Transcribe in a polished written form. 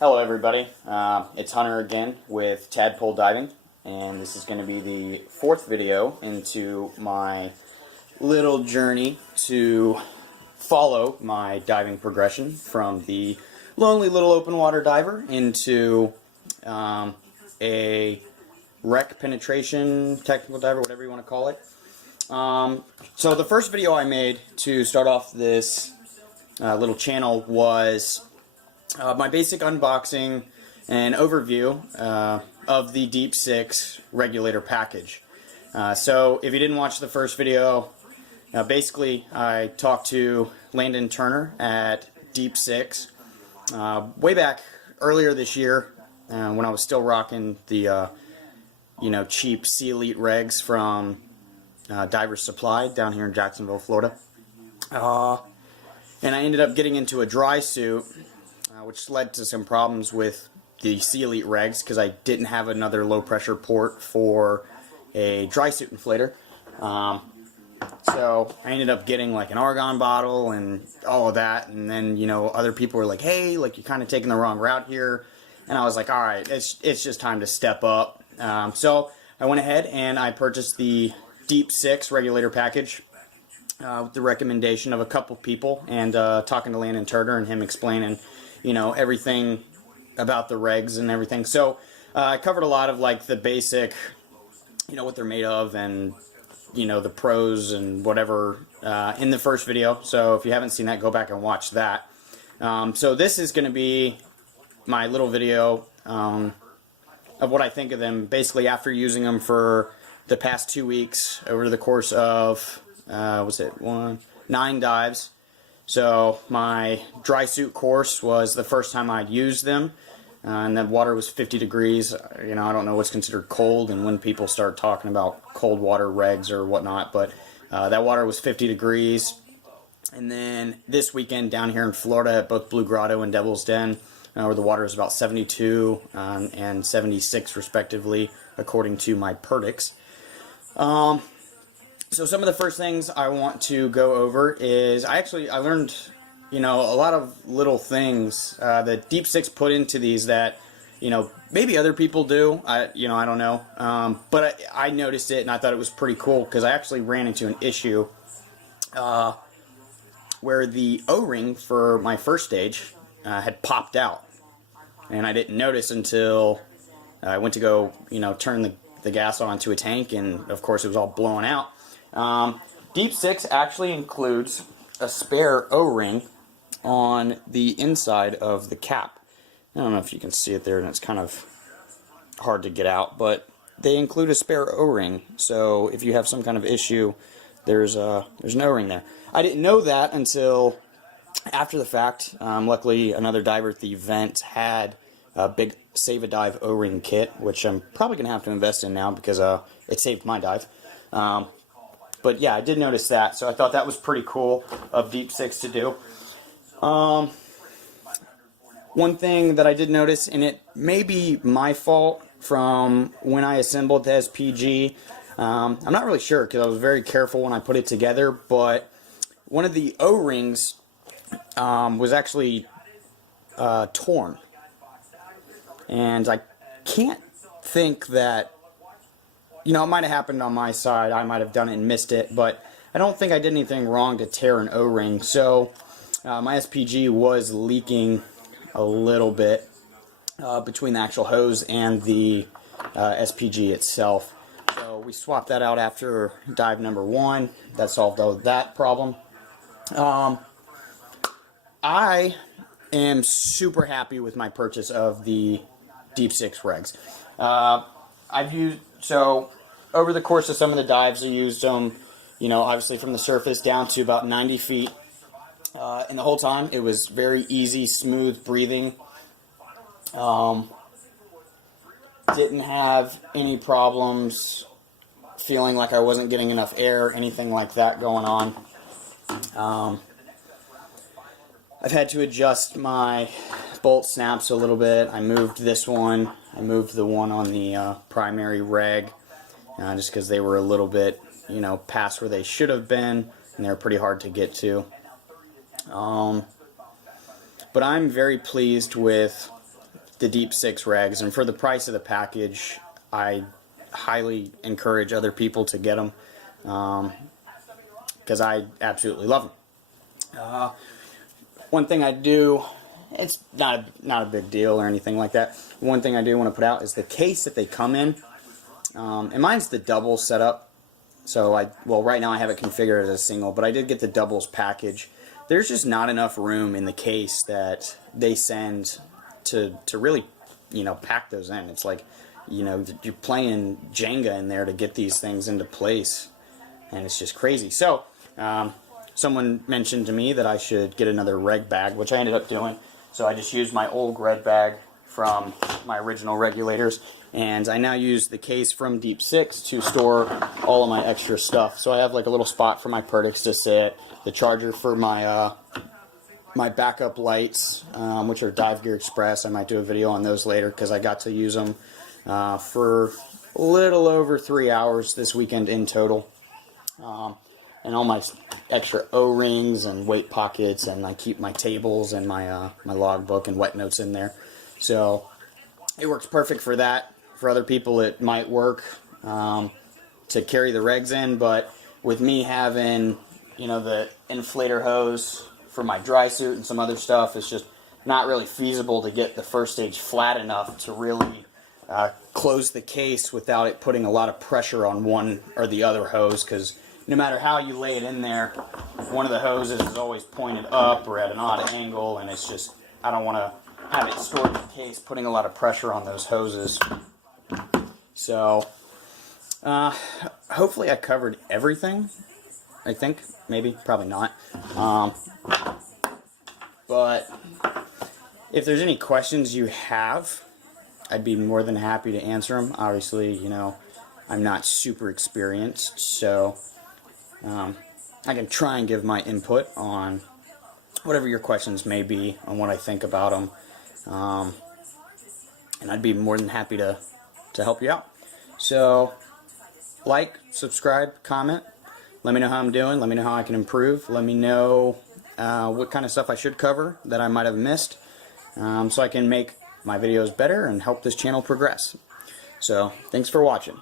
Hello everybody, it's Hunter again with Tadpole Diving, and this is going to be the fourth video into my little journey to follow my diving progression from the lonely little open water diver into a wreck penetration technical diver, whatever you want to call it. So the first video I made to start off this little channel was my basic unboxing and overview of the Deep6 regulator package. So if you didn't watch the first video, basically I talked to Landon Turner at Deep6 way back earlier this year when I was still rocking the cheap Sea Elite regs from Divers Supply down here in Jacksonville, Florida. And I ended up getting into a dry suit, which led to some problems with the Sea Elite regs because I didn't have another low pressure port for a dry suit inflator. So I ended up getting like an argon bottle and all of that, and then other people were like, hey, like you're kind of taking the wrong route here, and I was like, alright, it's just time to step up. So I went ahead and I purchased the Deep6 regulator package with the recommendation of a couple people, and talking to Landon Turner and him explaining everything about the regs and everything. So I covered a lot of like the basic, what they're made of, and the pros and whatever in the first video. So if you haven't seen that, go back and watch that. So this is going to be my little video of what I think of them basically after using them for the past 2 weeks over the course of 9 dives. So my dry suit course was the first time I'd used them, and the water was 50 degrees. I don't know what's considered cold and when people start talking about cold water regs or whatnot, but that water was 50 degrees. And then this weekend down here in Florida at both Blue Grotto and Devil's Den, where the water is about 72 and 76 respectively, according to my Perdix. So some of the first things I want to go over is I learned a lot of little things that Deep6 put into these that maybe other people do. I don't know, but I noticed it and I thought it was pretty cool because I actually ran into an issue where the O-ring for my first stage had popped out, and I didn't notice until I went to go turn the gas onto a tank, and of course it was all blowing out. Deep6 actually includes a spare O-ring on the inside of the cap. I don't know if you can see it there, and it's kind of hard to get out, but they include a spare O-ring, so if you have some kind of issue, there's an O-ring there. I didn't know that until after the fact. Luckily, another diver at the event had a big Save a Dive O-ring kit, which I'm probably going to have to invest in now because it saved my dive. But yeah, I did notice that, so I thought that was pretty cool of Deep6 to do. One thing that I did notice, and it may be my fault from when I assembled the SPG, I'm not really sure because I was very careful when I put it together, but one of the O-rings was actually torn. And I can't think that, it might have happened on my side. I might have done it and missed it, but I don't think I did anything wrong to tear an O-ring. So my SPG was leaking a little bit between the actual hose and the SPG itself. So we swapped that out after dive number 1. That solved that problem. I am super happy with my purchase of the Deep6 regs. Over the course of some of the dives, I used them, obviously from the surface down to about 90 feet. And the whole time, it was very easy, smooth breathing. Didn't have any problems feeling like I wasn't getting enough air, anything like that going on. I've had to adjust my bolt snaps a little bit. I moved this one. I moved the one on the primary reg just because they were a little bit, past where they should have been, and they're pretty hard to get to. But I'm very pleased with the Deep6 regs, and for the price of the package, I highly encourage other people to get them because I absolutely love them. One thing I do, it's not a big deal or anything like that. One thing I do want to put out is the case that they come in, and mine's the double setup. So well, right now I have it configured as a single, but I did get the doubles package. There's just not enough room in the case that they send to really, pack those in. It's like, you're playing Jenga in there to get these things into place, and it's just crazy. So, someone mentioned to me that I should get another reg bag, which I ended up doing. So I just used my old red bag from my original regulators, and I now use the case from Deep6 to store all of my extra stuff. So I have like a little spot for my Perdix to sit, the charger for my my backup lights, which are Dive Gear Express. I might do a video on those later because I got to use them for a little over 3 hours this weekend in total. And all my extra O-rings and weight pockets, and I keep my tables and my my logbook and wet notes in there. So it works perfect for that. For other people it might work to carry the regs in, but with me having, the inflator hose for my dry suit and some other stuff, it's just not really feasible to get the first stage flat enough to really close the case without it putting a lot of pressure on one or the other hose, because no matter how you lay it in there, one of the hoses is always pointed up or at an odd angle, and it's just, I don't want to have it stored in the case, putting a lot of pressure on those hoses. So, hopefully I covered everything, I think. Maybe, probably not. But if there's any questions you have, I'd be more than happy to answer them. Obviously, I'm not super experienced, so I can try and give my input on whatever your questions may be, on what I think about them. And I'd be more than happy to help you out. So, like, subscribe, comment. Let me know how I'm doing. Let me know how I can improve. Let me know what kind of stuff I should cover that I might have missed, so I can make my videos better and help this channel progress. So, thanks for watching.